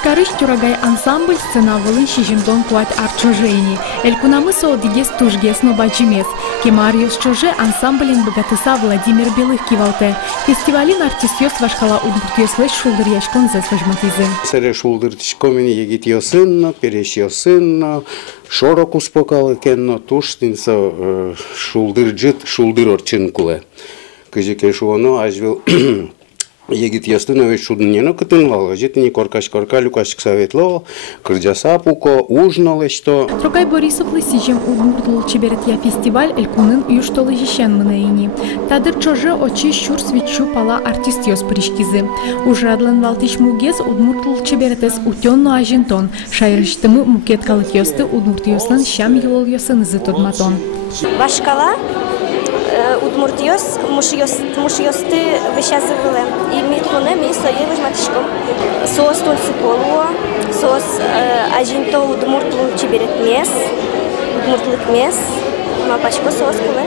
Ишкарыш тюрагай ансамбль сценавылын шижимдон куат арчожейни. Элькунамы соодигес тужгес но бачимес. Кемариус чоже ансамблен богатыса Владимир Белых кивалте. Фестивалин артистьос вашкала удмуртьослеш шулдыр яшкон зес вожматизы. Сере шулдыр тишкомени егит йосынно, переш йосынно, шорок успокал кенно туштинса шулдыр джит шулдыр орчин куле. Кыжеке шуоно ажвил егит ястынович шуднено кытынлал, житни коркаш-корка люкашик советло, кырджаса пуко ужнало что. Трогай Борисов лысижем удмуртул чеберетья фестиваль элькунын уюштолы жишен мынайни. Тадыр чоже очи щур свечу пала артистьос пришкизы. Ужрадлан валтиш мугез удмуртул чеберетес утённо ажинтон. Шайрыштымы мукеткалык йосты удмуртьослан щам юлол йосынызы тодматон. Башкала удмуртьос мушьосты вышазывали. И митлуне мисо евыш матишком. Соос тонсы полуо, соос ажинто удмуртлу чеберет мес, удмуртлык мес, мапачко соос куле.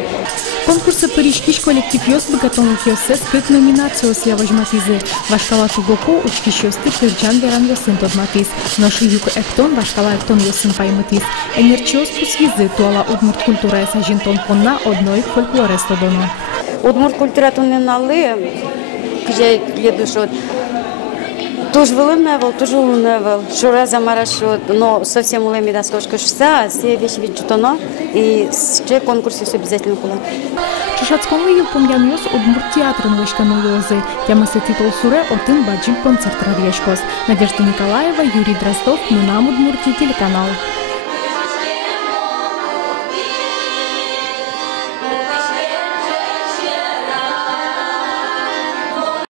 Конкурсы парижкиш коллектив йос богатонлык йосе скрыт номинацию с явожматизы. Вашкала тугоку учкиш йосты кырджан веран йосын тодматиз. Ноши юк эктон вашкала эктон йосын пайматиз. Энерчиос пус язы туала удмурт культура эс ажинтон понна одной фольклоре стодоно. Удмурт культура тонненалы, где гледушот. Тоже вылымневал, тоже улымневал, шура замарашот, но совсем улыми доскошка шса, все вещи виджутоно, и че конкурсе все обязательно кула. Шушацконлы йылпом яньос удмурт театрын вышкану йозы. Темасы титул суре отын баджим концерт радиошкос. Надежда Николаева, Юрий Дроздов, Мынам Удмуртия, телеканал.